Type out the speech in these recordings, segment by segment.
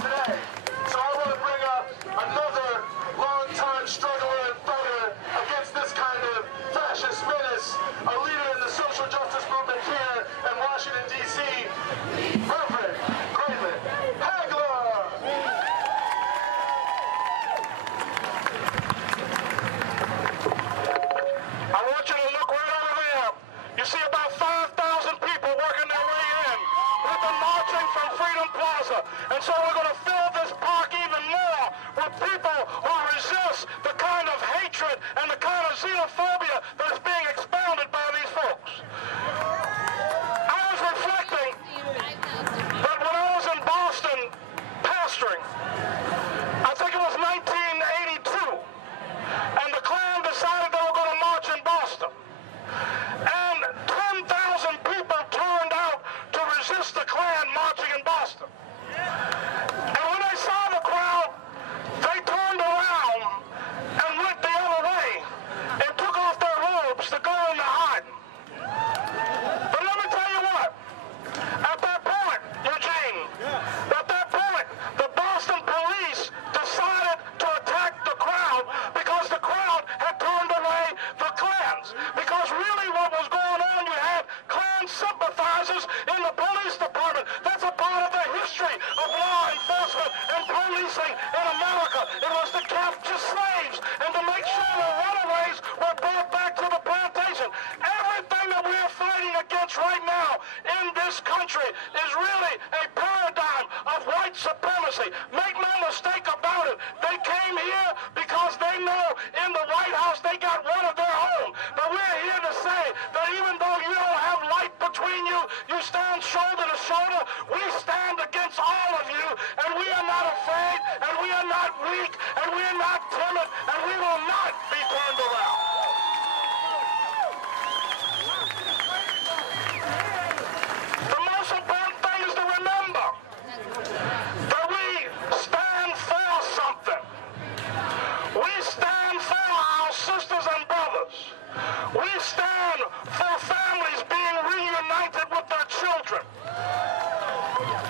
today. So I want to bring up another long-time struggler and fighter against this kind of fascist menace, a leader in the social justice movement here in Washington, D.C., Reverend Grayman Hagler. I want you to look right over there. You see about 5,000 people working their way in. We've been marching from Freedom Plaza, and so we're going to fill this park even more with people who resist the kind of hatred and the kind of xenophobia that is being expounded by these folks. I was reflecting that when I was in Boston pastoring, I think it was 1982, and the Klan decided they were going to march in Boston. And 10,000 people turned out to resist the Klan marching in Boston. And when they saw the crowd, they turned around and went the other way and took off their robes to go into hiding. But let me tell you what, at that point, Eugene, at that point, the Boston police decided to attack the crowd because the crowd had turned away the Klans. Because really what was going on, you had Klan sympathizers in the police department. That's a part of the history of law enforcement and policing in America. It was to capture slaves and to make sure the runaways were brought back to the plantation. Everything that we are fighting against right now in this country is really a paradigm of white supremacy. Make no mistake about it. They came here because they know in the White House they got one of their own. But we're here to say that even though you don't have light between you, you stand shoulder to shoulder. We stand against all of you, and we are not afraid, and we are not weak, and we are not timid, and we will not be turned around. The most important thing is to remember that we stand for something. We stand for our sisters and brothers. We stand for families being reunited with their children.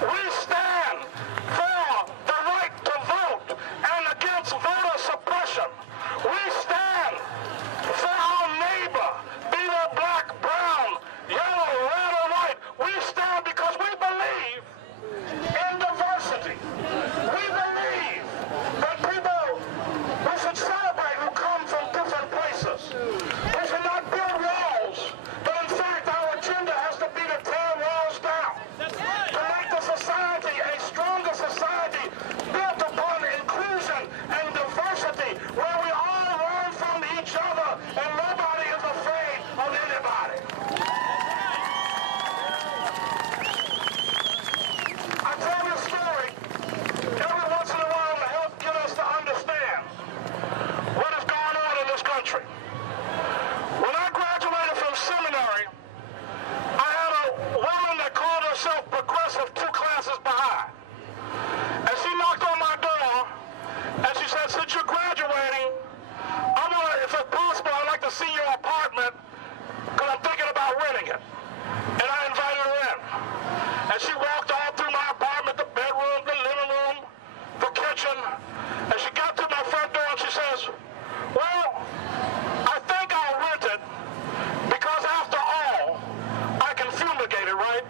We stand for the right to vote and against voter suppression. We stand for our neighbor, be they black, brown, yellow, red, or white. We stand because we believe in diversity. We believe that people, we should celebrate who come from different places. We should not build walls, but in fact our agenda has to be to tear walls down. To make the society a stronger society built upon inclusion and diversity, where we all learn from each other and nobody is afraid of anybody. I tell this story every once in a while to help get us to understand what is going on in this country. When I graduated from seminary, I had a woman that called herself progressive 2 classes behind. And she knocked on my door, and she said, since you're graduating, I want to, if it's possible, I'd like to see your apartment, because I'm thinking about renting it. And I invited her in. And she walked all through my apartment, the bedroom, the living room, the kitchen, and she got to my front door and she says, well, I think I'll rent it because after all, I can fumigate it, right?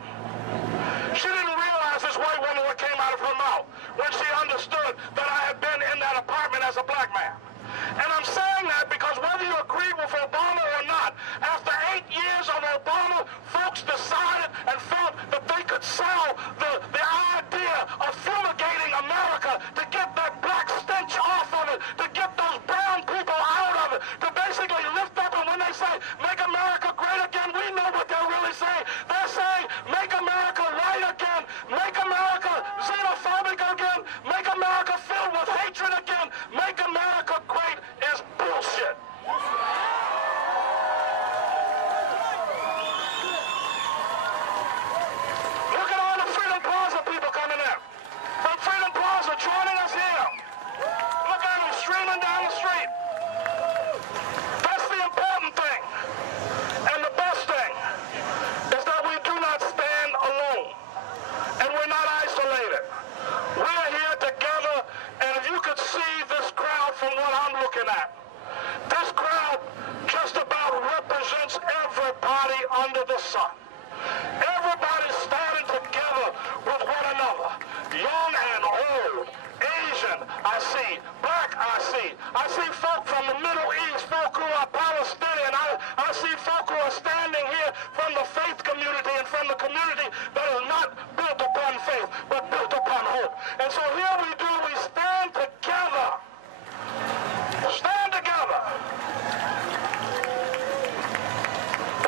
She didn't realize this white woman what came out of her mouth when she understood that I had been in that apartment as a black man. And I'm saying that because whether you agreed with Obama or not, after 8 years of Obama, folks decided and felt that they could sell the idea of fumigating America to get that black stench off of it, to get those brown people out of it, to basically lift up, and when they say, make America great again, we know what they're really saying. They're saying, make America right again, make America xenophobic again, make America filled with hatred again, make America great is bullshit. Look at all the Freedom Plaza people coming in. From Freedom Plaza joining us here. Look at them streaming down the street. That's the important thing. And the best thing is that we do not stand alone. And we're not isolated. We're that. This crowd just about represents everybody under the sun. Everybody's standing together with one another, young and old, Asian, I see, black, I see folk from the Middle East, folk who are Palestinian, I see folk who are standing here from the faith community and from the community that is not built upon faith, but built upon hope. And so here we stand together,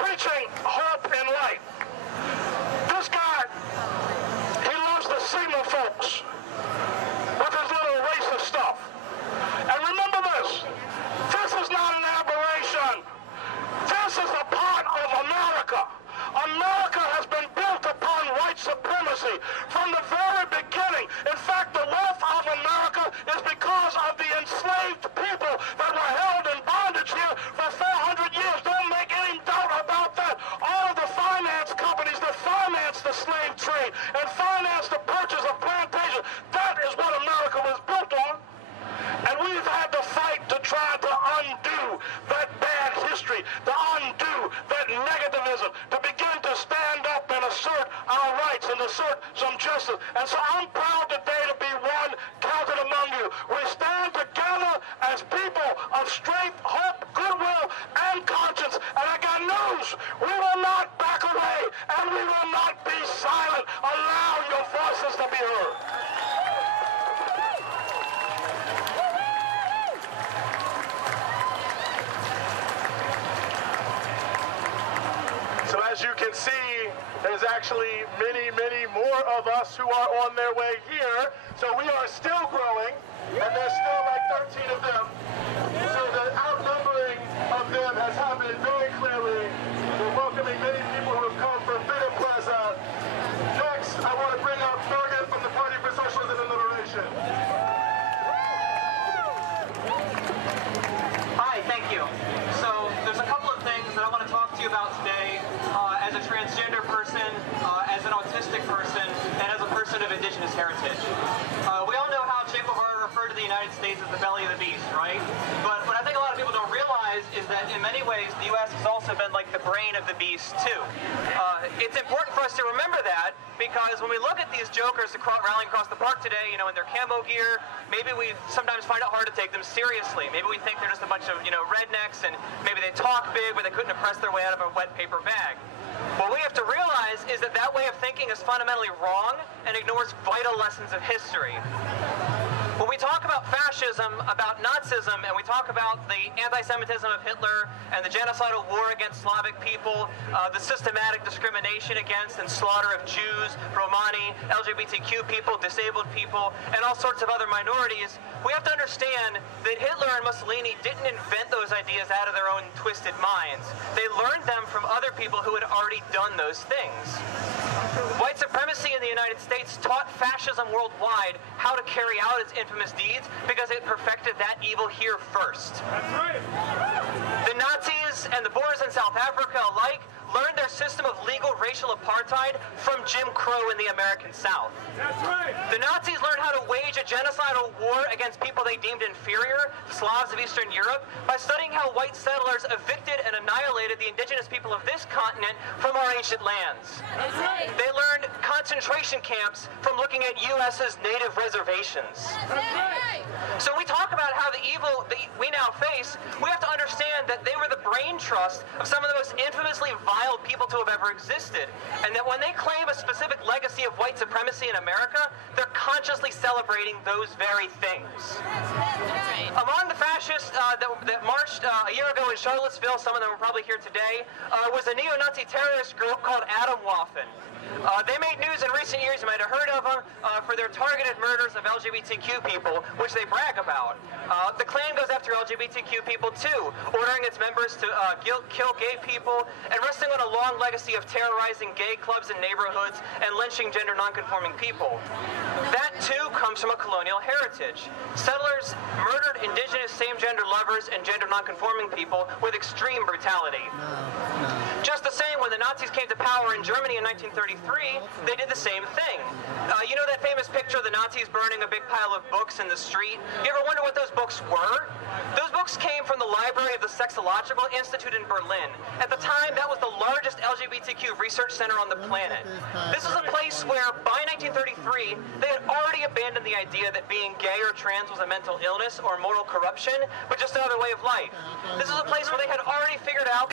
preaching hope and light. This guy, he loves the signal folks with his little racist stuff. And remember this is not an aberration. This is a part of America. America has been built upon white supremacy from the very beginning. In fact, the wealth of America is because of the enslaved people that were held in bondage here for 400 years. Don't make any doubt about that. All of the finance companies that finance the slave trade and finance the purchase of plantations, that is what America was built on. And we've had to fight to try to undo that bad history, to undo that negativism, to begin to stand up and assert our rights and assert some justice. And so I'm proud today to be one counted among you. We stand together as people of strength, hope, goodwill, and conscience. And I got news. We will not back away, and we will not be silent. Allow your voices to be heard. So as you can see, there's actually many, many more of us who are on their way here. So we are still growing, and there's still like 13 of them. So the outnumbering of them has happened very clearly. We're welcoming many people who have come from Freedom Plaza. Next, I want to bring up Morgan from the Party for Socialism and Liberation. Hi, thank you. So there's a couple of things that I want to talk to you about today. As a transgender person, as an autistic person, and as a person of indigenous heritage. We all know how Che Guevara referred to the United States as the belly of the beast, right? But what I think a lot of people don't realize is that in many ways the U.S. has also been like the brain of the beast too. It's important for us to remember that because when we look at these jokers rallying across the park today, you know, in their camo gear, maybe we sometimes find it hard to take them seriously. Maybe we think they're just a bunch of, you know, rednecks and maybe they talk big but they couldn't have pressed their way out of a wet paper bag. What we have to realize is that that way of thinking is fundamentally wrong and ignores vital lessons of history. When we talk about fascism, about Nazism, and we talk about the anti-Semitism of Hitler and the genocidal war against Slavic people, the systematic discrimination against and slaughter of Jews, Romani, LGBTQ people, disabled people, and all sorts of other minorities, we have to understand that Hitler and Mussolini didn't invent those ideas out of their own twisted minds. They learned them from other people who had already done those things. White supremacy in the United States taught fascism worldwide how to carry out its infamous deeds because it perfected that evil here first. That's right. The Nazis and the Boers in South Africa alike learned their system of legal racial apartheid from Jim Crow in the American South. That's right. The Nazis learned how to wage a genocidal war against people they deemed inferior, Slavs of Eastern Europe, by studying how white settlers evicted and annihilated the indigenous people of this continent from our ancient lands. That's right. They learned concentration camps from looking at U.S.'s native reservations. That's right. So we talk about how the evil that we now face, we have to understand that they were the brain trust of some of the most infamously vile people to have ever existed, and that when they claim a specific legacy of white supremacy in America, they're consciously celebrating those very things. Right. Among the fascists that marched a year ago in Charlottesville, some of them were probably here today, was a neo-Nazi terrorist group called Atomwaffen. They made news in recent years, you might have heard of them, for their targeted murders of LGBTQ people, which they brag about. The Klan goes after LGBTQ people too, ordering its members to kill gay people, and resting on a long legacy of terrorizing gay clubs and neighborhoods and lynching gender nonconforming people. That too comes from a colonial heritage. Settlers murdered indigenous same-gender lovers and gender nonconforming people with extreme brutality. Just the same, when the Nazis came to power in Germany in 1933, they did the same thing. You know that famous picture of the Nazis burning a big pile of books in the street? You ever wonder what those books were? Those books came from the library of the Sexological Institute in Berlin. At the time, that was the largest LGBTQ research center on the planet. This was a place where, by 1933, they had already abandoned the idea that being gay or trans was a mental illness or moral corruption, but just another way of life. This was a place where they had already figured out